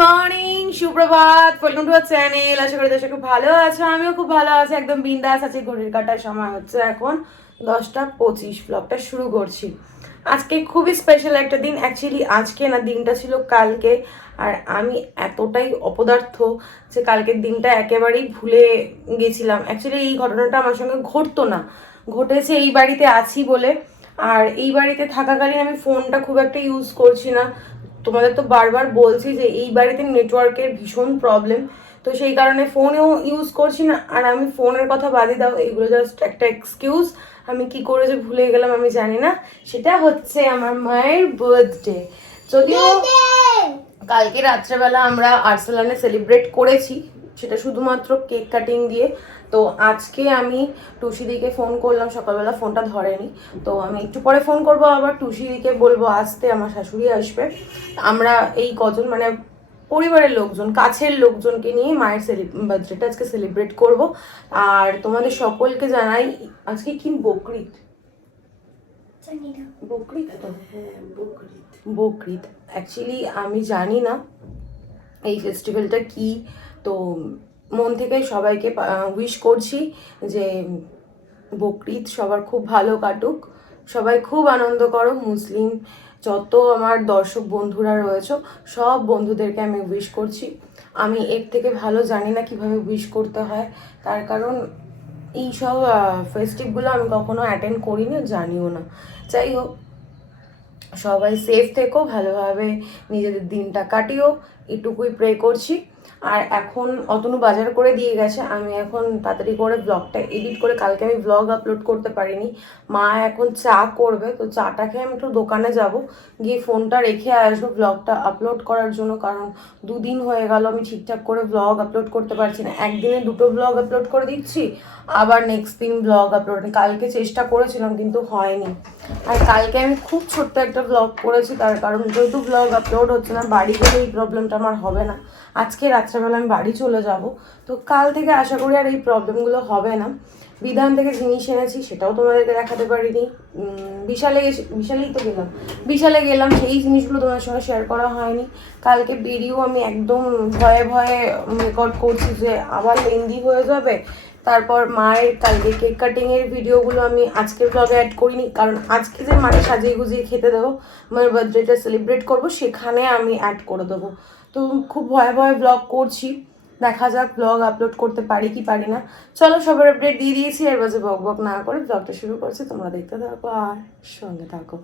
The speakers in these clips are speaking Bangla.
মর্নিং, সুপ্রভাত, ওয়েলকাম টু আওয়ার চ্যানেল। আশা করি দর্শক খুব ভালো আছো, আমিও খুব ভালো আছি, একদম বিন্দাস আছি। ঘড়ির কাটার সময় হচ্ছে এখন 10টা 25। ব্লগটা শুরু করছি। আজকে খুবই স্পেশাল একটা দিন। অ্যাকচুয়ালি আজকে না, দিনটা ছিল কালকে। আর আমি এতটাই অপদার্থ যে কালকের দিনটা একেবারেই ভুলে গেছিলাম। অ্যাকচুয়ালি এই ঘটনাটা আমার সঙ্গে ঘটতো না, ঘটেছে এই বাড়িতে আছি বলে। আর এই বাড়িতে থাকাকালীন আমি ফোনটা খুব একটা ইউজ করছি না। তোমাদের তো বারবার বলছি যে এই বাড়িতে নেটওয়ার্কের ভীষণ প্রবলেম, তো সেই কারণে ফোনেও ইউজ করছি না। আর আমি ফোনের কথা বাদই দাও, এইগুলো জাস্ট একটা এক্সকিউজ। আমি কি করে যে ভুলে গেলাম আমি জানি না। সেটা হচ্ছে আমার মায়ের বার্থডে। যদিও কালকে রাত্রেবেলা আমরা আর্সেলানে সেলিব্রেট করেছি, সেটা শুধুমাত্র কেক কাটিং দিয়ে। তো আজকে আমি টুসিদিকে ফোন করলাম, সকালবেলা ফোনটা ধরেনি। তো আমি একটু পরে ফোন করব, আবার টুসিদিকে বলবো আসতে, আমার শাশুড়ি আসবে। আমরা এই কজন মানে পরিবারের লোকজন, কাছের লোকজনকে নিয়ে মায়ের বার্থডেটা আজকে সেলিব্রেট করব। আর তোমাদের সকলকে জানাই আজকে কি বকরিদ, বকরিদ তো, বকরিদ। অ্যাকচুয়ালি আমি জানি না এই ফেস্টিভ্যালটা কি, তো মন থেকে সবাইকে উইশ করছি যে বকরিদ সবার খুব ভালো কাটুক, সবাই খুব আনন্দ করো। মুসলিম যত আমার দর্শক বন্ধুরা রয়েছে সব বন্ধুদেরকে আমি উইশ করছি। আমি এর থেকে ভালো জানি না কিভাবে উইশ করতে হয়, তার কারণ এইসব ফেস্টিভগুলো আমি কখনো অ্যাটেন্ড করি না, জানিও না। যাই হোক, সবাই সেফ থেকো, ভালোভাবে নিজেদের দিনটা কাটিও, এটুকুই প্রে করছি। আর এখন অতনু বাজার করে দিয়ে গেছে, আমি এখন তাড়াতাড়ি করে ব্লগটা এডিট করে, কালকে আমি ব্লগ আপলোড করতে পারিনি। মা এখন চা করবে, তো চাটা খেয়ে আমি একটু দোকানে যাব, গিয়ে ফোনটা রেখে আসবো ব্লগটা আপলোড করার জন্য। কারণ দুদিন হয়ে গেল আমি ঠিকঠাক করে ব্লগ আপলোড করতে পারছি না। একদিনে দুটো ব্লগ আপলোড করে দিচ্ছি, আবার নেক্সট দিন ব্লগ আপলোড। কালকে চেষ্টা করেছিলাম কিন্তু হয়নি। আর কালকে আমি খুব ছোট্ট একটা ব্লগ করেছি, তার কারণ যেহেতু ব্লগ আপলোড হচ্ছে না, বাড়ি গেলে এই প্রবলেমটা আমার হবে না। আজকে রাত্রেবেলা আমি বাড়ি চলে যাব, তো কাল থেকে আশা করি আর এই প্রবলেমগুলো হবে না। বিধান থেকে জিনিস এনেছি, সেটাও তোমাদেরকে দেখাতে পারিনি। বিশালে গেলাম, সেই জিনিসগুলো তোমার সঙ্গে শেয়ার করা হয়নি। কালকে বেরিয়েও আমি একদম ভয়ে ভয়ে রেকর্ড করছি যে আবার লেন্দি হয়ে যাবে। তারপর মায়ের কালকে কেক কাটিংয়ের ভিডিওগুলো আমি আজকের ব্লগে অ্যাড করিনি, কারণ আজকে যে মাকে সাজিয়ে গুজিয়ে খেতে দেবো, মায়ের বার্থডেটা সেলিব্রেট করবো, সেখানে আমি অ্যাড করে দেবো। তো খুব ভয়ে ভয়ে ব্লগ করছি, দেখা যাক ব্লগ আপলোড করতে পারি কি পারি না। চলো, সবার আপডেট দিয়ে দিয়েছি, আর বাজে বক বক না করে ব্লগটা শুরু করছি। তোমরা দেখতে থাকো আর সঙ্গে থাকো।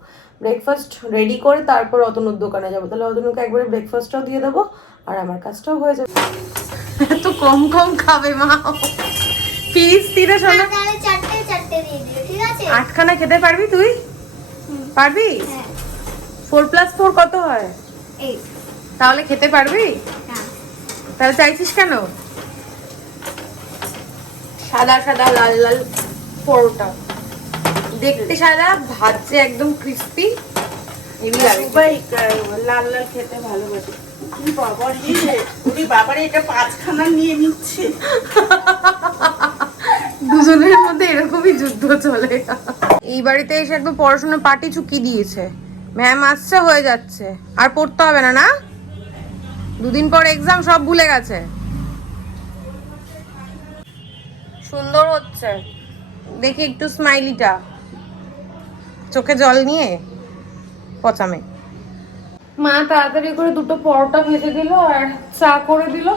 ব্রেকফাস্ট রেডি করে তারপর অতনুর দোকানে যাবো, তাহলে অতনুকে একবারে ব্রেকফাস্টটাও দিয়ে দেবো আর আমার কাজটাও হয়ে যাবে। এত কম কম খাবে মা, প্লিজ তিরে শোনো। চারটে দিয়ে দিও, ঠিক আছে? 8খানা খেতে পারবি তুই? পারবি? 4+4 কত হয়? 8। তাহলে খেতে পারবি? তাহলে চাইছিস কেন? সাদা সাদা লাল লাল পরোটা, দেখতে সাদা, ভাজছে একদম ক্রিস্পি। লাল লাল খেতে ভালোবাসে। কি বাবা রে, উনি বাবারে এটা 5খানা নিয়ে নিচ্ছে। দুজনের মধ্যে এরকমই যুদ্ধ চলে। এই বাড়িতে এসে একদম পড়াশোনা পাটি চুকি দিয়েছে। ম্যাম আসছে, হয়ে যাচ্ছে, আর পড়তে হবে না। না, দুদিন পর এক্সাম, সব ভুলে গেছে। সুন্দর হচ্ছে, দেখি একটু স্মাইলিটা, চোখে জল নিয়ে পচামে। মা তাড়াতাড়ি করে দুটো পরোটা ভেজে দিল আর চা করে দিল।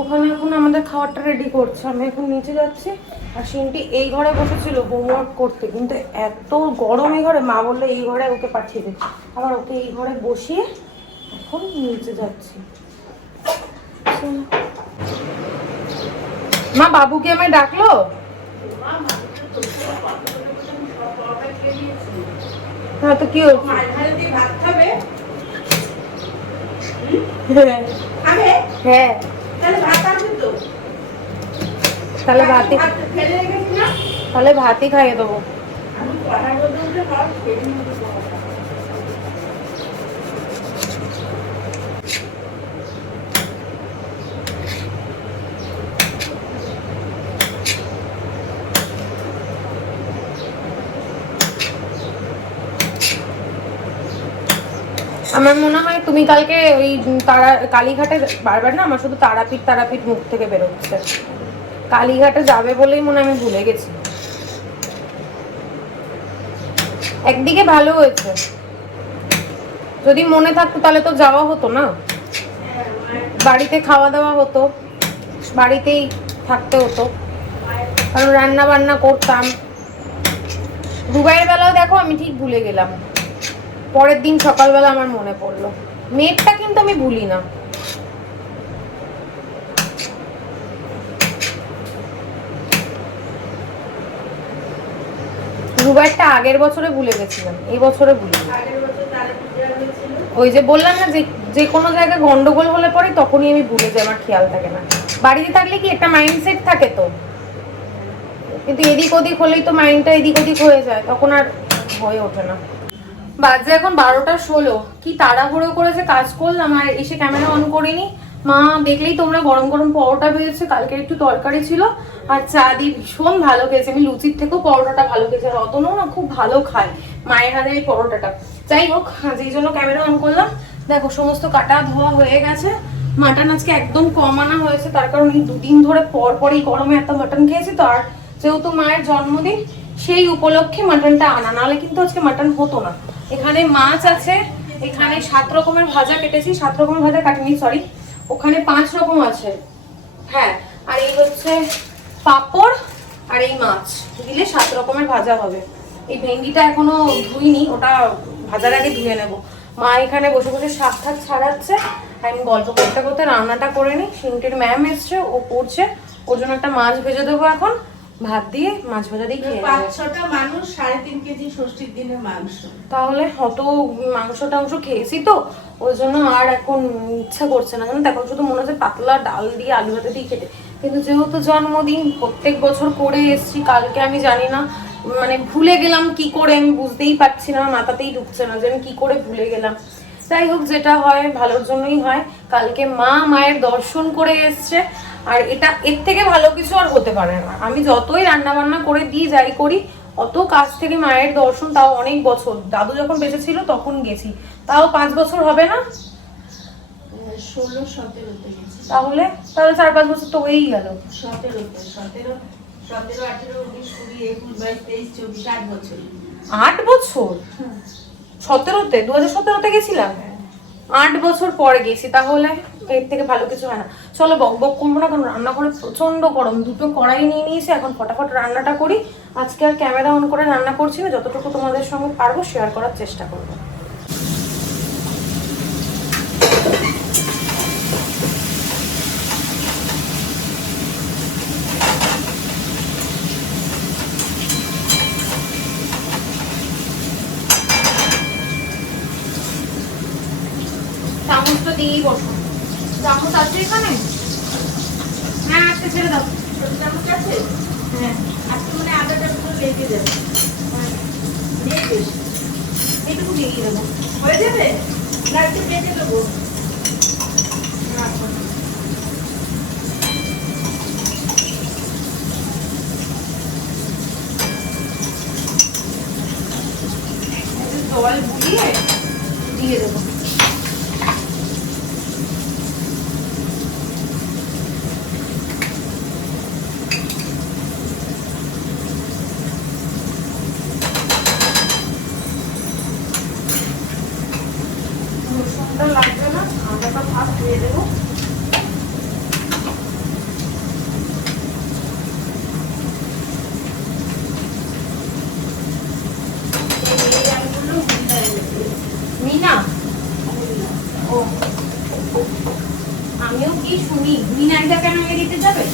ওখানে এখন আমাদের খাবারটা রেডি করছে, আমি এখন নিচে যাচ্ছি। আর সিনটি এই ঘরে বসেছিল হোমওয়ার্ক করতে, কিন্তু এত গরম এই ঘরে, মা বললে এই ঘরে ওকে পাঠিয়ে দে। আবার ওকে এই ঘরে বসিয়ে এখন নিচে যাচ্ছি। মা, বাবুকে আমায় ডাকলো? হ্যাঁ, তো কি হচ্ছে? ভাত খাবে? হ্যাঁ, তাহলে ভাত আছে তো, তাহলে ভাতই, ফেলে রেখেছি না? তাহলে ভাতই খাইয়ে দেবো। আমি কথা বলতে বলতে ভাত খেয়ে নেবো। আমার মনে হয় তুমি কালকে ওই কালীঘাটে বারবার না আমার শুধু তারাপীঠ মুখ থেকে বেরোচ্ছে। কালীঘাটে যাবে বলেই মনে হয় আমি ভুলে গেছি। একদিকে ভালো হয়েছে, যদি মনে থাকতো তাহলে তো যাওয়া হতো না, বাড়িতে খাওয়া দাওয়া হতো, বাড়িতেই থাকতে হতো, কারণ রান্না বান্না করতাম। দুবাইয়ের বেলাও দেখো আমি ঠিক ভুলে গেলাম, পরের দিন সকালবেলা আমার মনে পড়লো। মেয়েরটা কিন্তু আমি ভুলি না। দুবাইটা আগের বছরে ভুলে গেছিলাম, এই বছরে ভুলি। ওই যে বললাম না, যে কোনো জায়গায় গন্ডগোল হলে পরে তখনই আমি ভুলে যাই, আমার খেয়াল থাকে না। বাড়িতে থাকলে কি একটা মাইন্ডসেট থাকে তো, কিন্তু এদিক ওদিক হলেই তো মাইন্ডটা এদিক ওদিক হয়ে যায়, তখন আর হয়ে ওঠে না। বাজে এখন 12:16। কি তাড়াহুড়ো করে যে কাজ করলাম, আর এসে ক্যামেরা অন করিনি। মা দেখলেই তোমরা গরম গরম পরোটা ভেজেছে, কালকে একটু তরকারি ছিল, আর চা দিয়ে ভীষণ ভালো খেয়েছে। আমি লুচির থেকেও পরোটাটা ভালো খেয়েছি, আর অতনও না খুব ভালো খায় মায়ের হাতে এই পরোটাটা। যাই হোক, যেই জন্য ক্যামেরা অন করলাম। দেখো সমস্ত কাটা ধোয়া হয়ে গেছে। মাটন আজকে একদম কম আনা হয়েছে, তার কারণ এই 2 দিন ধরে পরই গরমে এত মাটন খেয়েছি তো, আর যেহেতু মায়ের জন্মদিন সেই উপলক্ষে মাটনটা আনা, নাহলে কিন্তু আজকে মাটন হতো না। এখানে মাছ আছে, এখানে 7 রকমের ভাজা কেটেছি, 7 রকমের ভাজা কাটিনি সরি, ওখানে 5 রকম আছে, হ্যাঁ। আর এই হচ্ছে পাঁপড়, আর এই মাছ দিলে 7 রকমের ভাজা হবে। এই ভেন্ডিটা এখনো ধুইনি, ওটা ভাজার আগে ধুয়ে নেব। মা এখানে বসে বসে শাক ঠাক ছাড়াচ্ছে, আমি গল্প করতে করতে রান্নাটা করে নিই। সিন্টির ম্যাম এসছে, ও পড়ছে, ওর জন্য একটা মাছ ভেজে দেবো এখন, ভাত দিয়ে মাছ ভাজা দিয়ে খেয়ে 5-6টা মানুষ 3.5 কেজি ষষ্ঠীর দিনের মাংস, তাহলে অত মাংস টাংস খেয়েছি তো ওই জন্য আর এখন ইচ্ছা করছে না, জানো তো। এখন শুধু মনে হচ্ছে পাতলা ডাল দিয়ে আলু ভাতে দিয়ে খেতে, কিন্তু যেহেতু জন্মদিন প্রত্যেক বছর করে এসছি, কালকে আমি জানি না মানে ভুলে গেলাম কি করে, আমি বুঝতেই পারছি না, আমার মাথাতেই ঢুকছে না যে আমি কি করে ভুলে গেলাম। যাই হোক, যেটা হয় ভালোর জন্যই হয়। কালকে মায়ের দর্শন করে এসছে, আর এটা এর থেকে ভালো কিছু আর হতে পারে না। আমি যতই রান্না বান্না করে দিই যাই করি, অত কাছ থেকে মায়ের দর্শন, তাও অনেক বছর, দাদু যখন বেঁচে ছিল তখন গেছি, তাও 5 বছর হবে না, 16-17 গেছি। তাহলে 4-5 বছর তো হয়েই গেল। 17, 18, 19, 20, 21, 22, 23, 24, 8 বছর। 8 বছর? 17-তে 2017-তে গেছিলাম, 8 বছর পরে গেছি, তাহলে এর থেকে ভালো কিছু হয় না। চলো বক বক করবো না, কারণ রান্নাঘরে প্রচন্ড গরম, 2টো কড়াই নিয়ে নিয়েছি, এখন ফটাফট রান্নাটা করি। আজকে আর ক্যামেরা অন করে রান্না করছি না, যতটুকু তোমাদের সঙ্গে পারবো শেয়ার করার চেষ্টা করবো। চামচটা দিয়েই বসো। চামচ আছে এখানে? হ্যাঁ আজকে ছেড়ে দাও। ছোট চামচ আছে? হ্যাঁ আজকে মানে আদাটা পুরো লেগে যাবে, নেই বেশ, এইটুকু দিয়ে দেবো, হয়ে যাবে না? একটু বেঁধে দেবো। জল বুলিয়ে দিয়ে দেবো। রসুনটা লাগবে না, আদাটা ভাত দিয়ে দেবো। মিনা, ও আমিও কি শুনি, মিনা এটা কেন দিতে যাবে?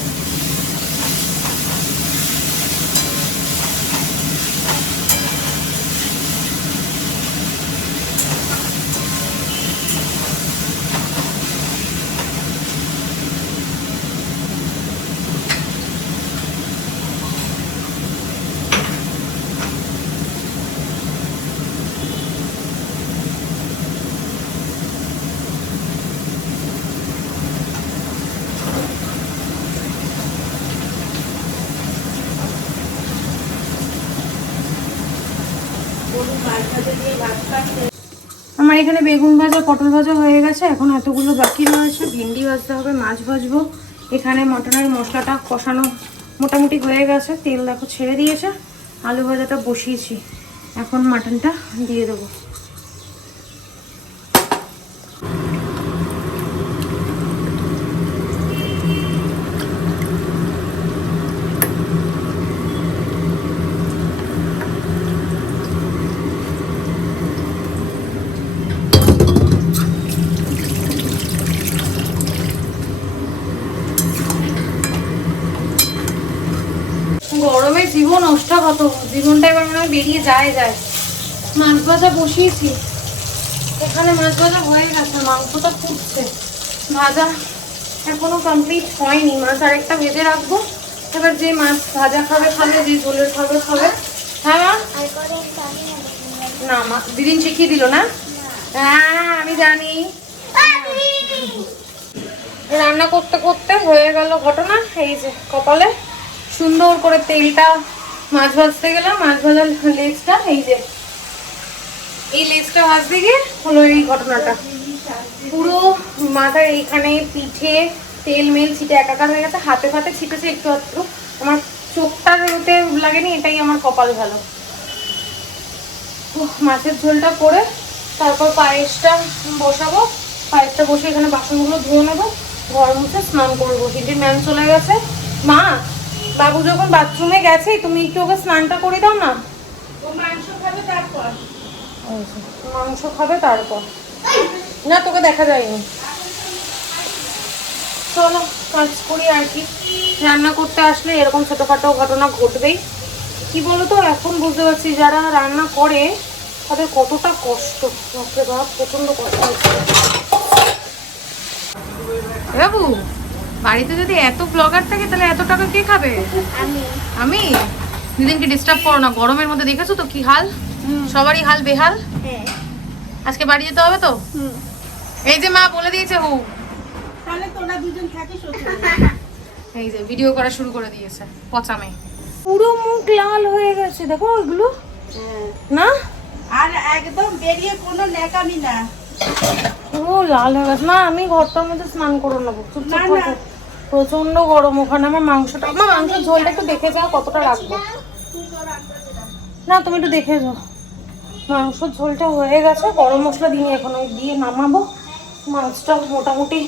এখানে বেগুন ভাজা পটল ভাজা হয়ে গেছে, এখন এতগুলো বাকি রয়েছে। ভেন্ডি ভাজতে হবে, মাছ ভাজবো। এখানে মটনের মশলাটা কষানো মোটামুটি হয়ে গেছে, তেল দেখো ছেড়ে দিয়েছে। আলু ভাজাটা বসিয়েছি, এখন মাটনটা দিয়ে দেবো। গরমে জীবন অষ্টাগত, জীবনটা এবার মনে হয় বেরিয়ে যায়। মাছ ভাজা বসিয়েছি, এখানে মাছ ভাজা হয়ে গেছে, মাংসটা ফুটছে। ভাজা এখনো কমপ্লিট হয়নি, মাছ আরেকটা ভেজে রাখবো। এবার যে মাছ ভাজা খাবে, যে ঝোলের খাবে। হ্যাঁ মা? না মা দিদিন শিখিয়ে দিল না? হ্যাঁ আমি জানি। রান্না করতে করতে হয়ে গেল ঘটনা, এই যে কপালে সুন্দর করে তেলটা, মাছ ভাজতে গেলাম, মাছ ভাজার লেজটা, এই যে এই লেজটা ভাজতে গিয়ে হলো এই ঘটনাটা। পুরো মাথার এইখানে পিঠে তেল মেল ছিটে একাকার হয়ে গেছে, হাতে ফাতে ছিটেছে একটু একটু। আমার চোখটা রোতে লাগেনি, এটাই আমার কপাল ভালো। মাছের ঝোলটা করে তারপর পায়েসটা বসাবো। পায়েসটা বসে এখানে বাসনগুলো ধুয়ে নেবো, ঘর মুছে স্নান করবো। সিটির ম্যাম চলে গেছে। মা, বাবু যখন বাথরুমে গেছে তুমি একটু ওকে স্নানটা করে দাও না। ও মাংস খাবে তারপর। মাংস খাবে তারপর? না তোকে দেখা যায়নি। চলো কাজ করি আর কি। রান্না করতে আসলে এরকম ছোটোখাটো ঘটনা ঘটবেই। কি বলতো, এখন বুঝতে পারছি যারা রান্না করে তাদের কতটা কষ্ট। বাপরে বাপ, প্রচন্ড কষ্ট হচ্ছে। বাবু, বাড়িতে যদি এত ব্লগার থাকে তাহলে এত টাকা কে খাবে? আমি দিদিনকে ডিস্টার্ব করো না, গরমের মধ্যে দেখেছো তো কি হাল, সবারই হাল বেহাল। আজকে বাড়ি যেতে হবে তো? এই যে মা বলে দিয়েছে হু, তাহলে তোরা দুজন থাকিস। এই যে ভিডিও করা শুরু করে দিয়েছে পচামে। পুরো মুখ লাল হয়ে গেছে দেখো এগুলো না, আর একদম বেরিয়ে কোনো ন্যাকামি না, পুরো লাল হয়ে গেছে। না আমি ঘরটার মধ্যে স্নান করে নেবো, চুপচাপ থাকো। প্রচন্ড গরম ওখানে। আমার মাংসটা, আমার মাংসের ঝোলটা একটু দেখে যাও কতটা রাখবো। না তুমি একটু দেখে যাও। মাংসের ঝোলটা হয়ে গেছে, গরম মশলা দিয়ে এখন দিয়ে নামাবো। মাছটা মোটামুটি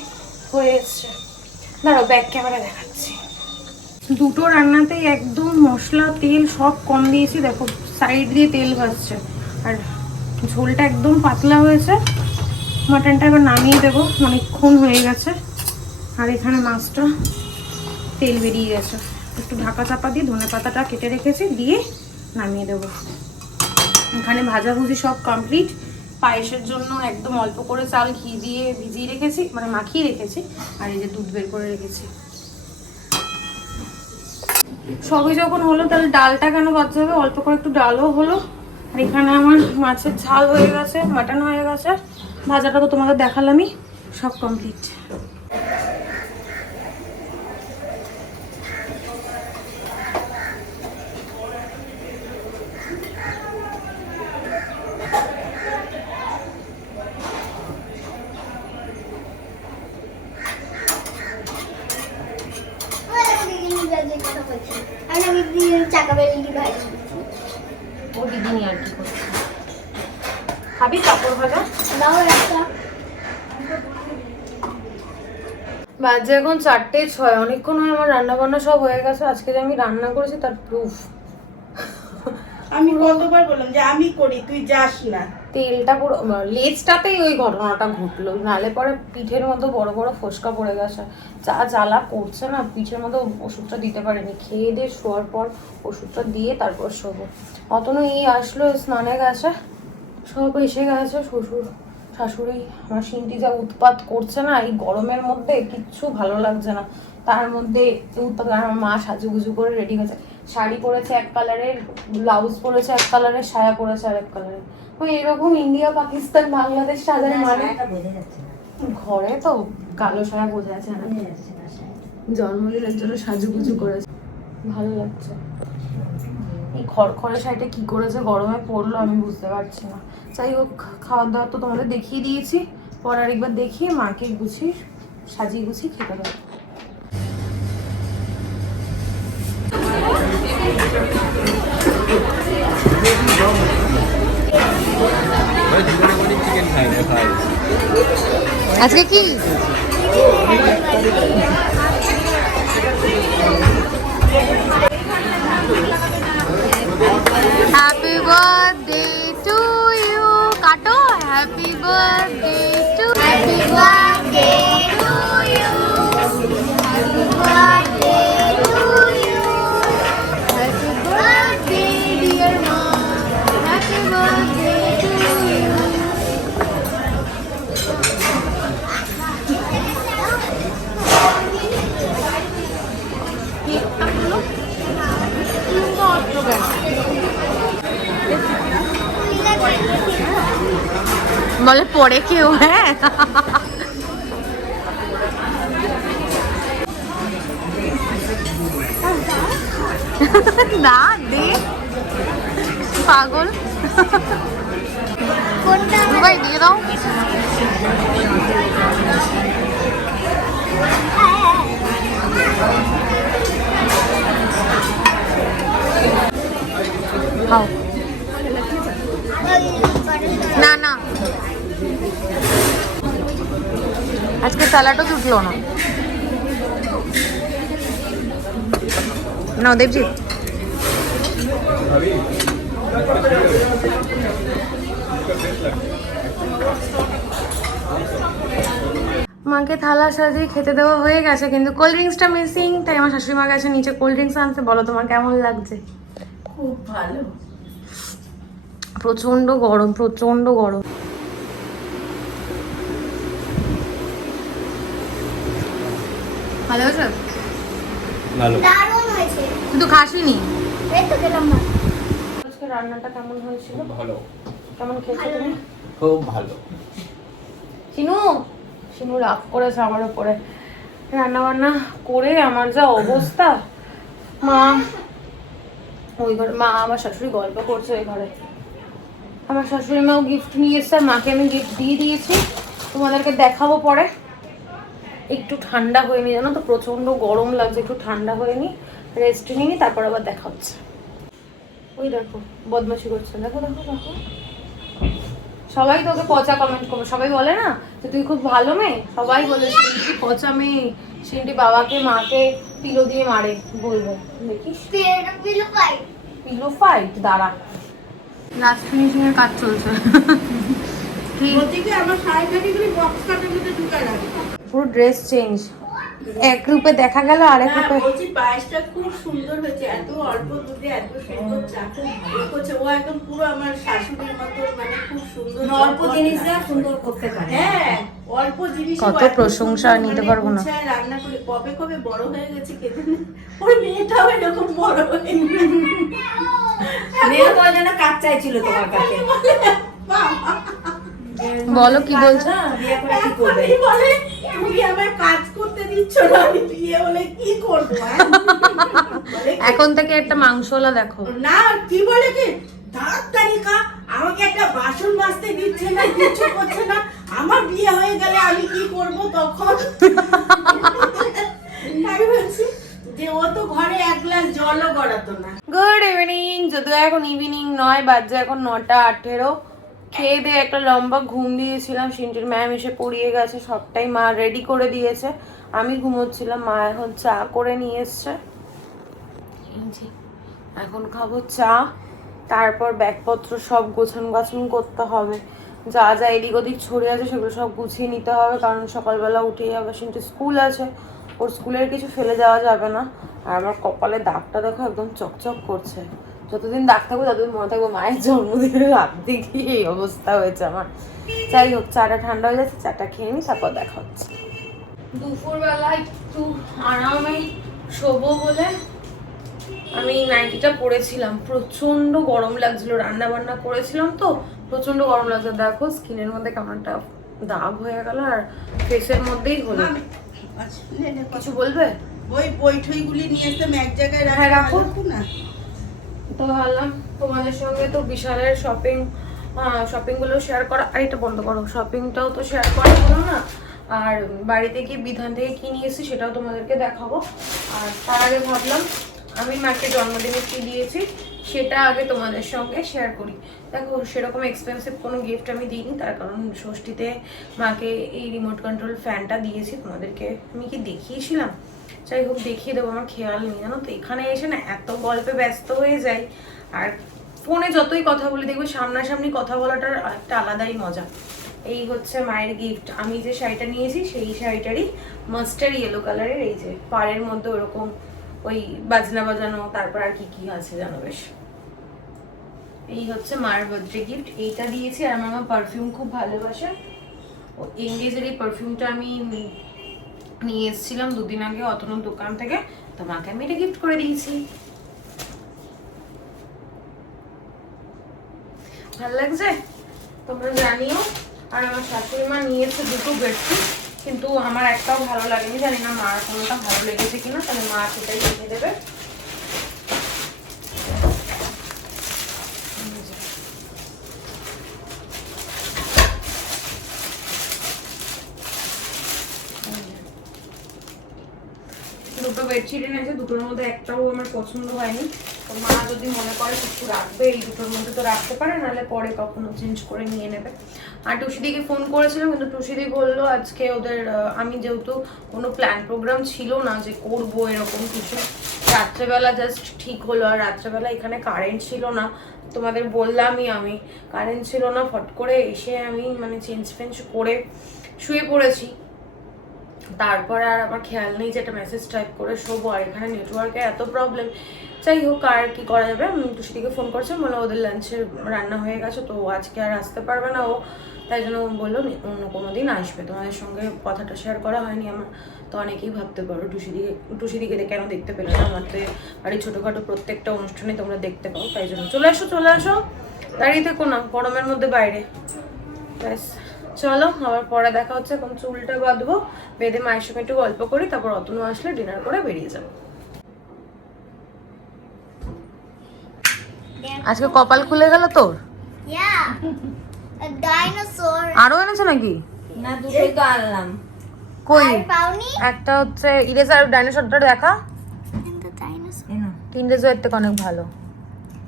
হয়ে এসছে। দাঁড়াও ব্যাক ক্যামেরা দেখাচ্ছি। দুটো রান্নাতেই একদম মশলা তেল সব কম দিয়েছি, দেখো সাইড দিয়ে তেল ভাসছে। আর ঝোলটা একদম পাতলা হয়েছে। মাটনটা এবার নামিয়ে দেবো, অনেকক্ষণ হয়ে গেছে। আর এখানে মাছটা তেল বেরিয়ে গেছে, একটু ঢাকা চাপা দিয়ে ধনে পাতাটা কেটে রেখেছি, দিয়ে নামিয়ে দেবো। এখানে ভাজাভুজি সব কমপ্লিট। পায়েসের জন্য একদম অল্প করে চাল ঘি দিয়ে ভিজিয়ে রেখেছি, মানে মাখিয়ে রেখেছি। আর এই যে দুধ বের করে রেখেছি। সবই যখন হলো তাহলে ডালটা কেন বাচ্চা হবে, অল্প করে একটু ডালও হলো। আর এখানে আমার মাছের ঝাল হয়ে গেছে, মাটন হয়ে গেছে, ভাজাটা তো তোমাদের দেখালামই, সব কমপ্লিট। চাকা বেলি ভাই ও দিদি আর কি করছে, খাবি কাপড় ভাজা? দাও একটা। বাজে এখন 4:06, অনেকক্ষণ হয় আমার রান্না বান্না সব হয়ে গেছে। আজকে যে আমি রান্না করেছি তার প্রুফ। আমি কতবার বললাম যে আমি করি, তুই যাস না। তেলটা পুরো লেজটাতেই ওই ঘটনাটা ঘটলো, নালে পরে পিঠের মতো বড় বড় ফোসকা পড়ে গেছে। যা জ্বালা করছে না, পিঠের মতো ওষুধটা দিতে পারিনি। খেয়ে দিয়ে শোয়ার পর ওষুধটা দিয়ে তারপর শোবো। অতনু এই আসলো, স্নানে গেছে, সব এসে গেছে। শ্বশুর শাশুড়ি, আমার সিনটি যা উৎপাত করছে না এই গরমের মধ্যে, কিচ্ছু ভালো লাগছে না। তার মধ্যে উৎপাত, আমার মা সাজুগুজু করে রেডি হয়েছে, শাড়ি পরেছে এক কালারের, ব্লাউজ পরেছে এক কালারের, সায়া পরেছে আর এক কালারের। ওই এরকম ইন্ডিয়া পাকিস্তান বাংলাদেশ সাজার মানে ঘরে তো কালো সায়া বোঝা যাচ্ছে না, জন্মদিনের জন্য সাজুগুজু করেছে, ভালো লাগছে। এই খড়খড়ে শাড়িটা কি করেছে গরমে পড়লো আমি বুঝতে পারছি না। যাই হোক, খাওয়ার দাওয়ার তো তোমাদের দেখিয়ে দিয়েছি, পর আরেকবার দেখিয়ে মাকে গুছিয়ে সাজিয়ে গুছিয়ে খেতে দেবো। আজকে কি হ্যাপি বার্থডে টু ইউ, কাটো। Happy birthday to you, happy birthday to you, happy birthday to you, happy birthday dear mom, happy birthday to you. বলে পরে কেউ, হ্যাঁ না দে পাগল, ভাই দিয়ে দাও। খাও। না না, আজকে স্যালাডও জুটলো না। না দেবজিৎ, মাকে থালা সাজিয়ে খেতে দেওয়া হয়ে গেছে, কিন্তু কোল্ড ড্রিঙ্কসটা মিসিং, তাই আমার শাশুড়ি মা গেছে নিচে কোল্ড ড্রিঙ্কস আনতে। বলো তোমার কেমন লাগছে? খুব ভালো। প্রচন্ড গরম, প্রচন্ড গরম। ভালো হয়েছে? দারুণ হয়েছে। কিন্তু খাসিনি। এই তো খেলাম না। আজকে রান্নাটা কেমন হয়েছিল? ভালো, কেমন খেয়েছো তুমি? খুব ভালো। শিনু শিনু রাগ করেছে আমার উপরে। রান্না বান্না করে আমার যা অবস্থা, মা ওই ঘরে, মা আমার শাশুড়ি গল্প করছে ওই ঘরে। আমার শাশুড়ি মাও গিফট নিয়ে এসছে, মাকে আমি গিফট দিয়ে দিয়েছি, তোমাদেরকে দেখাবো পরে। একটু ঠান্ডা হয়নি জানো তো, প্রচন্ড গরম লাগছে, একটু ঠান্ডা হয়নি, রেস্ট নিই, তারপর আবার দেখা হচ্ছে। ওই দেখো বদমাশি করছে, দেখো দেখো দেখো। সবাই তোকে পচা কমেন্ট করবে, সবাই বলে না যে তুই খুব ভালো মেয়ে, সবাই বলে সিনটি পচা মেয়ে, সিনটি বাবাকে মাকে পিলো দিয়ে মারে, বলবে দেখিস পিলো ফাইট। দাঁড়া, লাস্ট ফিনিশিং এর কাজ চলছে। ওদিকে আমার শাড়িটাকে বক্স কাটের মধ্যে ঢুকায় রাখি। পুরো ড্রেস চেঞ্জ, এক রূপে দেখা গেল আরেক হ্যাঁ, রূপে। বলছি পায়েসটা খুব সুন্দর হয়েছে, এত অল্প দুধে এত সুন্দর চা করছে। ও একদম পুরো আমার শাশুড়ির মতো, মানে খুব সুন্দর। অল্প জিনিস যা সুন্দর করতে পারে। হ্যাঁ, অল্প জিনিস কত প্রশংসা নিতে পারবো না। রান্না করে কবে কবে বড় হয়ে গেছে কে জানে। ওর মেয়েটাও এরকম বড় হয়ে গেছে। মেয়ে তো যেন কাজ চাইছিল তোমার কাছে। বলো কি বলছো? বিয়ে করে কি করবে? এখনই বলে তুমি আমার কাজ করতে দিচ্ছ না, আমি বিয়ে হলে কি করবো? বলে কি? এখন থেকে একটা মাংসওয়ালা দেখো। না, কি বলে কি তাড়াতাড়ি খা, আমাকে একটা বাসন মাজতে দিচ্ছে না, কিছু করছে না, আমার বিয়ে হয়ে গেলে আমি কি করব তখন? আমি বলছি যে ও তো ঘরে এক গ্লাস জলও গড়াতো না। গুড ইভিনিং, যদিও এখন ইভিনিং নয়, বাজে এখন 9:18। খেয়ে দিয়ে একটা লম্বা ঘুম দিয়েছিলাম, সিন্টির ম্যাম এসে পড়িয়ে গেছে, সবটাই মা রেডি করে দিয়েছে, আমি ঘুমোচ্ছিলাম। মা এখন চা করে নিয়ে এসছে, এখন খাবো চা, তারপর ব্যাগপত্র সব গোছান গাছন করতে হবে, যা যা এদিক ওদিক ছড়িয়ে আছে সেগুলো সব গুছিয়ে নিতে হবে, কারণ সকালবেলা উঠেই আবার সিন্টি স্কুল আছে, ওর স্কুলের কিছু ফেলে যাওয়া যাবে না। আর আমার কপালে দাগটা দেখো একদম চকচক করছে, যতদিন দাগ থাকবো ততদিন মনে থাকবো মায়ের জন্মদিনের রাত থেকে এই অবস্থা হয়েছে আমার। যাই হোক, চাটা ঠান্ডা হয়ে যাচ্ছে, চাটা খেয়ে নিই, তারপর দেখা হচ্ছে। দুপুরবেলা একটু আরামে শোবো বলে আমি নাইটিটা পরেছিলাম, প্রচন্ড গরম লাগছিল, রান্না বান্না করেছিলাম তো প্রচন্ড গরম লাগছে। দেখো স্কিনের মধ্যে কেমন একটা দাগ হয়ে গেল, আর ফেসের মধ্যেই হলো। আচ্ছা, কিছু বলবে? ওই বই ঠইগুলি নিয়ে এসে এক জায়গায় হ্যাঁ, রাখো। না, তো ভাবলাম তোমাদের সঙ্গে তো বিশালের শপিংগুলো শেয়ার করা, আর এটা বন্ধ করো, শপিংটাও তো শেয়ার করা হলো না, আর বাড়িতে কি বিধান থেকে কি নিয়ে এসেছি সেটাও তোমাদেরকে দেখাবো। আর তার আগে ভাবলাম আমি মাকে জন্মদিনে কি দিয়েছি সেটা আগে তোমাদের সঙ্গে শেয়ার করি। দেখো সেরকম এক্সপেন্সিভ কোনো গিফট আমি দিইনি, তার কারণ ষষ্ঠীতে মাকে এই রিমোট কন্ট্রোল ফ্যানটা দিয়েছি। তোমাদেরকে আমি কি দেখিয়েছিলাম? যাই হোক দেখিয়ে দেবো, আমার খেয়াল নেই জানো তো। এখানে এসে না এত গল্পে ব্যস্ত হয়ে যাই, আর ফোনে যতই কথা বলি দেখবে সামনাসামনি কথা বলাটার একটা আলাদাই মজা। এই হচ্ছে মায়ের গিফট। আমি যে শাড়িটা নিয়েছি সেই শাড়িটারই মাস্টার্ড ইয়েলো কালারের, এই যে পাড়ের মধ্যে ওরকম ওই বাজনা বাজানো, তারপর আর কি কি আছে জানো বেশ। এই হচ্ছে মায়ের বার্থডে গিফট, এইটা দিয়েছি। আর আমার মা পারফিউম খুব ভালোবাসে, ও এঙ্গেজের এই পারফিউমটা আমি নিয়ে এসেছিলাম 2 দিন আগে অতনুর দোকান থেকে, তো মাকে আমি এটা গিফট করে দিয়েছি। ভালো লাগছে? তোমরা জানিও। আর আমার শাশুড়ি মা নিয়েছে 2টো বেডশিট, কিন্তু আমার একটাও ভালো লাগেনি, জানি না মার কোনোটা ভালো লেগেছে কিনা, তাহলে মা সেটাই কিনে দেবে। দুটো বেডশিট এনেছে, দুটোর মধ্যে একটাও আমার পছন্দ হয়নি। তো মা যদি মনে করে কিছু রাখবে এই দুটোর মধ্যে তো রাখতে পারে, নাহলে পরে কখনো চেঞ্জ করে নিয়ে নেবে। আর টুসিদিকে ফোন করেছিলাম, কিন্তু টুসিদি বললো আজকে ওদের আমি যেহেতু কোনো প্ল্যান প্রোগ্রাম ছিল না যে করবো এরকম কিছু, রাত্রেবেলা জাস্ট ঠিক হলো। আর রাত্রেবেলা এখানে কারেন্ট ছিল না, তোমাদের বললামই আমি, কারেন্ট ছিল না। ফট করে এসে আমি মানে চেঞ্জ ফেঞ্জ করে শুয়ে পড়েছি। তারপরে আর আমার খেয়াল নেই যে একটা মেসেজ টাইপ করে শোবো, আর এখানে নেটওয়ার্কের এত প্রবলেম। যাই হোক, আর কি করা যাবে। আমি টুসিদিকে ফোন করছি, বলে ওদের লাঞ্চের রান্না হয়ে গেছে, তো আজকে আর আসতে পারবে না ও, তাই জন্য বললো অন্য কোনো দিন আসবে। তোমাদের সঙ্গে কথাটা শেয়ার করা হয়নি আমার, তো অনেকেই ভাবতে পারো টুসিদিকে কেন দেখতে পেলে না। আমার তো বাড়ির ছোটোখাটো প্রত্যেকটা অনুষ্ঠানে তোমরা দেখতে পাও, তাই জন্য চলে আসো, দাঁড়িয়ে থেকো না গরমের মধ্যে বাইরে। ব্যাস চলো, আবার পরে দেখা হচ্ছে। এখন চুলটা বাঁধবো, বেঁধে মায়ের সঙ্গে একটু গল্প করি, তারপর অতনু আসলে ডিনার করে বেরিয়ে যাবো। আজকে কপাল খুলে গেল তোর? Yeah. A dinosaur. আরো এনেছো নাকি? না, দুটোই তো আনলাম। কই? আর পাওনি? একটা হচ্ছে ইরেজার ডাইনোসরটা দেখা, And the dinosaur. এই না। ইরেজার এর থেকে অনেক ভালো,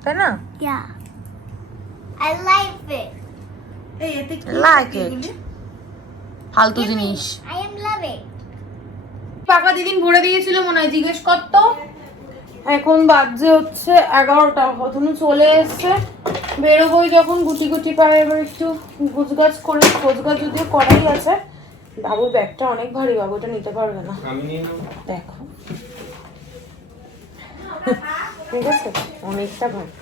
তাই না? Yeah. I like it. এই এতে কি লাইক থাকে ইট, এগুলি? ফালতু Give me. জিনিস। I am loving. পাকা দিদিন ভরে দিয়েছিল মনে হয়, জিজ্ঞেস করতো। এখন বাজে হচ্ছে 11টা, অতনু চলে এসছে। বেরোবোই যখন গুটি গুটি পায়ে, এবার একটু গোছগাছ যদিও করাই আছে। বাবুর ব্যাগটা অনেক ভারী, বাবু এটা নিতে পারবে না। দেখো ঠিক আছে, অনেকটা ভারী,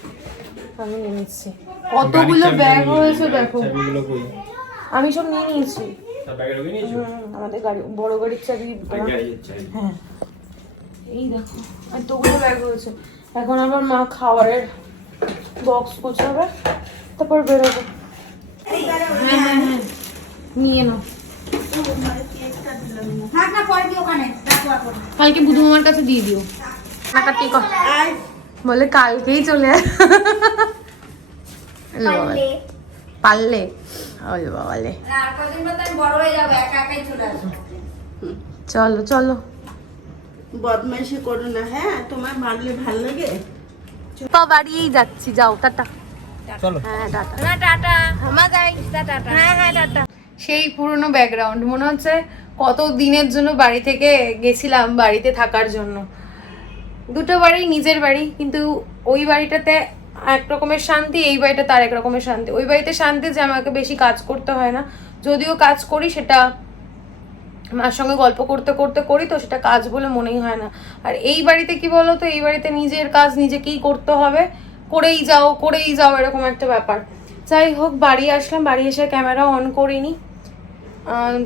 আমি নিয়ে নিচ্ছি। কতগুলো ব্যাগ হয়েছে দেখো, আমি সব নিয়ে নিয়েছি। আমাদের গাড়ি, বড় গাড়ির চাবি। হ্যাঁ এই দেখো এতগুলো ব্যাগ হয়েছে। এখন আবার মা খাবারের বক্স গোছাবে, তারপর বেরোবো। হ্যাঁ নিয়ে নাও। থাক না, পরে দিও ওখানে, রাখো এখন। কালকে বুধু মামার কাছে দিয়ে দিও। টাকাটি বলে কালকেই চলে আস। পারলে ওলে বাবালে, আর কদিন পর তো আমি বড় হয়ে যাবো, একা একাই চলে আসবো। চলো বদমাইশি করো না, হ্যাঁ? তোমার মারলে ভাল লাগে? পা বাড়িয়েই যাচ্ছি, যাও টাটা। চলো। হ্যাঁ টাটা। না, টাটা। আমার গাইস, টাটা। হ্যাঁ টাটা। সেই পুরনো ব্যাকগ্রাউন্ড মনে হচ্ছে কত দিনের জন্য বাড়ি থেকে গেছিলাম বাড়িতে থাকার জন্য। দুটো বাড়ি নিজের বাড়ি, কিন্তু ওই বাড়িটাতে এক রকমের শান্তি, এই বাড়িটা তার এক রকমের শান্তি। ওই বাড়িতে শান্তি যে আমাকে বেশি কাজ করতে হয় না, যদিও কাজ করি সেটা মার সঙ্গে গল্প করতে করতে করি, তো সেটা কাজ বলে মনেই হয় না। আর এই বাড়িতে কি বলো তো, এই বাড়িতে নিজের কাজ নিজেকেই করতে হবে, করেই যাও এরকম একটা ব্যাপার। যাই হোক, বাড়ি আসলাম, বাড়ি এসে ক্যামেরা অন করিনি,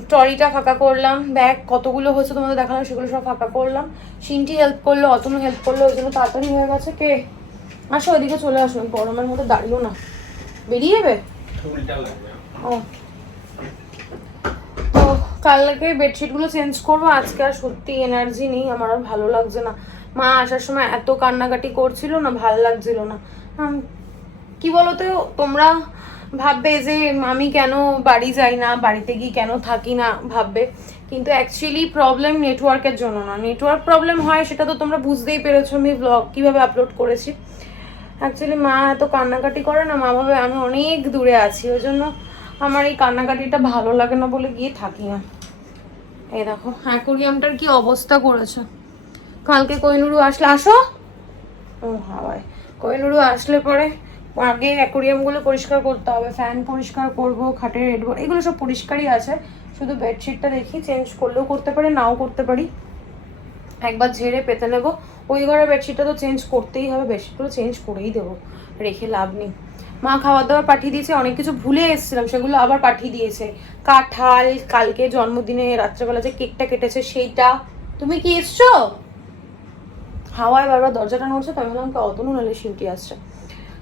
ট্রলিটা ফাঁকা করলাম, ব্যাগ কতগুলো হয়েছে তোমাদের দেখালাম, সেগুলো সব ফাঁকা করলাম। সিনটি হেল্প করলো, অতনু হেল্প করলো, ওই জন্য তাড়াতাড়ি হয়ে গেছে। কে আসো ওইদিকে চলে আসো, গরমের মধ্যে দাঁড়িয়েও না, বেরিয়ে যাবে। ও তো কালকে বেডশিটগুলো চেঞ্জ করবো, আজকে আর সত্যি এনার্জি নেই, আমার আর ভালো লাগছে না। মা আসার সময় এত কান্নাকাটি করছিল না, ভালো লাগছিল না। কি বলতো, তোমরা ভাববে যে আমি কেন বাড়ি যাই না, বাড়িতে গিয়ে কেন থাকি না ভাববে, কিন্তু অ্যাকচুয়ালি প্রবলেম নেটওয়ার্কের জন্য না। নেটওয়ার্ক প্রবলেম হয় সেটা তো তোমরা বুঝতেই পেরেছো, আমি ব্লগ কীভাবে আপলোড করেছি। অ্যাকচুয়ালি মা এত কান্নাকাটি করে না, মা ভাবে আমি অনেক দূরে আছি, ওই জন্য আমার এই কান্নাকাটিটা ভালো লাগে না বলে গিয়ে থাকি না। এই দেখো অ্যাকোরিয়ামটার কি অবস্থা করেছে। কালকে কোহিনুরু আসলে, আসো, ও হাওয়ায়, কোহিনুরু আসলে পরে আগে অ্যাকোরিয়ামগুলো পরিষ্কার করতে হবে, ফ্যান পরিষ্কার করব, খাটের হেডবোর্ড এগুলো সব পরিষ্কারই আছে, শুধু বেডশিটটা দেখি চেঞ্জ করলেও করতে পারি, নাও করতে পারি, একবার ঝেড়ে পেতে নেবো। ওই ঘরের বেডশিটটা তো চেঞ্জ করতেই হবে, বেডশিটগুলো চেঞ্জ করেই দেবো, রেখে লাভ নেই। মা খাবার দাবার পাঠিয়ে দিয়েছে, অনেক কিছু ভুলে এসেছিলাম সেগুলো আবার পাঠিয়ে দিয়েছে। কাঁঠাল, কালকে জন্মদিনে রাত্রেবেলা যে কেকটা কেটেছে সেইটা। তুমি কি এসছো? হাওয়ায় বারবার দরজাটা নড়ছে, তো আমি বললাম অতনু নাহলে শিউটি আসছে।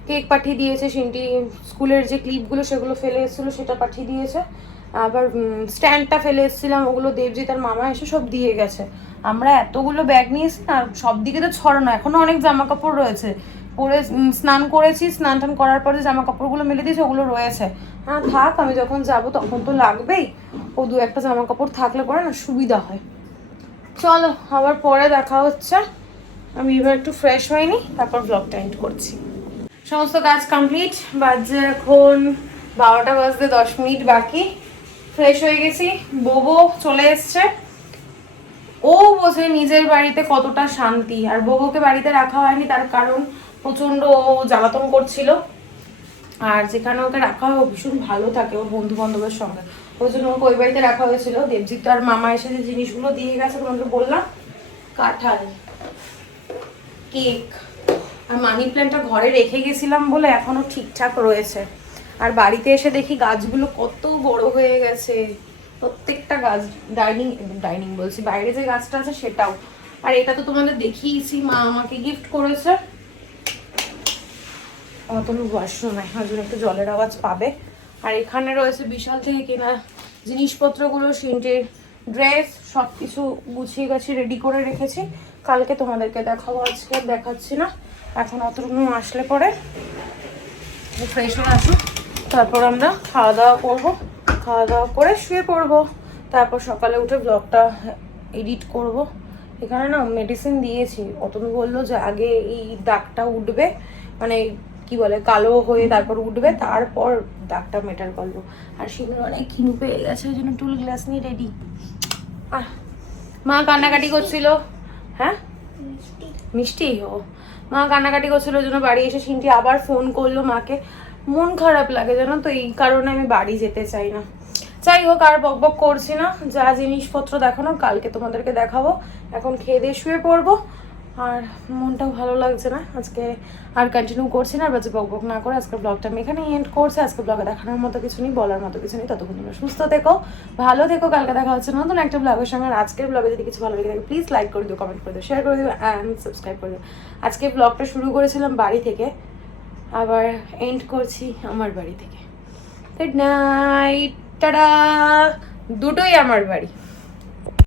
কেক পাঠিয়ে দিয়েছে শিউটি, স্কুলের যে ক্লিপগুলো সেগুলো ফেলে এসেছিলো সেটা পাঠিয়ে দিয়েছে, আবার স্ট্যান্ডটা ফেলে এসেছিলাম ওগুলো দেবজিৎ আর মামা এসে সব দিয়ে গেছে। আমরা এতগুলো ব্যাগ নিয়েছি না, সব দিকে তো ছড়ানো, এখনো অনেক জামা কাপড় রয়েছে, পরে স্নান করেছি, স্নান টান করার পরে জামা কাপড়গুলো মেলে দিয়েছি ওগুলো রয়েছে। হ্যাঁ থাক, আমি যখন যাব তখন তো লাগবেই, ও দু একটা জামা কাপড় থাকলে পরে না সুবিধা হয়। চলো আবার পরে দেখা হচ্ছে, আমি এবার একটু ফ্রেশ হয়নি, তারপর ব্লগটা এন্ড করছি। সমস্ত কাজ কমপ্লিট, বাজে এখন 12টা বাজতে 10 মিনিট বাকি। ফ্রেশ হয়ে গেছি, বোবো চলে এসছে। ও বোঝে নিজের বাড়িতে কতটা শান্তি, আর বোবোকে বাড়িতে রাখা হয়নি তার কারণ প্রচণ্ড জ্বালাতন করছিল, আর যেখানে ওকে রাখা হয় ও ভীষণ ভালো থাকে ওর বন্ধু বান্ধবের সঙ্গে, ওই জন্য ওকে ওই বাড়িতে রাখা হয়েছিল। দেবজিৎ আর মামা এসে যে জিনিসগুলো দিয়ে গেছে তোমাদের বললাম, কাঁঠাল, কেক আর মানি প্ল্যান্টটা ঘরে রেখে গেছিলাম বলে এখনো ঠিকঠাক রয়েছে। আর বাড়িতে এসে দেখি গাছগুলো কত বড় হয়ে গেছে, প্রত্যেকটা গাছ, ডাইনিং বলছি, বাইরে যে গাছটা আছে সেটাও। আর এটা তো তোমাদের দেখিয়েছি, মা আমাকে গিফট করেছে। অতনু ওয়াশরুমে, ওই জন্য একটু জলের আওয়াজ পাবে। আর এখানে রয়েছে বিশাল থেকে কেনা জিনিসপত্রগুলো, সিন্টের ড্রেস, সব কিছু গুছিয়ে গাছিয়ে রেডি করে রেখেছি, কালকে তোমাদেরকে দেখাবো, আজকে আর দেখাচ্ছি না। এখন অতটুকু আসলে পরে ফ্রেশ হয়ে আসুক, তারপর আমরা খাওয়া দাওয়া করবো, খাওয়া দাওয়া করে শুয়ে পড়বো, তারপর সকালে উঠে ব্লগটা এডিট করব। এখানে না মেডিসিন দিয়েছি, অতনু বললো যে আগে এই দাগটা উঠবে, মানে কি বলে কালো হয়ে তারপর উঠবে, তারপর দাগটা মেটার করবো। আর সেগুলো অনেক ক্ষীণ পেয়ে গেছে, ওই জন্য টুল গ্লাস নিয়ে রেডি। মা কান্নাকাটি করছিল, হ্যাঁ মিষ্টি, ও মা কান্নাকাটি করছিল, ওই জন্য বাড়ি এসে সিনটি আবার ফোন করলো মাকে। মন খারাপ লাগে জানো তো, এই কারণে আমি বাড়ি যেতে চাই না। যাই হোক, আর বক বক করছি না, যা জিনিসপত্র দেখানো কালকে তোমাদেরকে দেখাবো। এখন খেয়ে দিয়ে শুয়ে পড়বো, আর মনটাও ভালো লাগছে না, আজকে আর কন্টিনিউ করছি না, আর বাজে বক বক না করে আজকে ব্লগটা আমি এখানে এন্ড করছি। আজকে ব্লগে দেখানোর মতো কিছু নেই, বলার মতো কিছু নেই, ততক্ষণ তোমরা সুস্থ থেকো, ভালো থেকো, কালকে দেখা হচ্ছে নতুন একটা ব্লগের সঙ্গে। আর আজকের ব্লগে যদি কিছু ভালো লেগে থাকে প্লিজ লাইক করে দিও, কমেন্ট করে দিও, শেয়ার করে দিও অ্যান্ড সাবস্ক্রাইব করে দিও। আজকে ব্লগটা শুরু করেছিলাম বাড়ি থেকে, আবার এন্ড করছি আমার বাড়ি থেকে। গুড নাইট, টাটা, দুটোই আমার বাড়ি।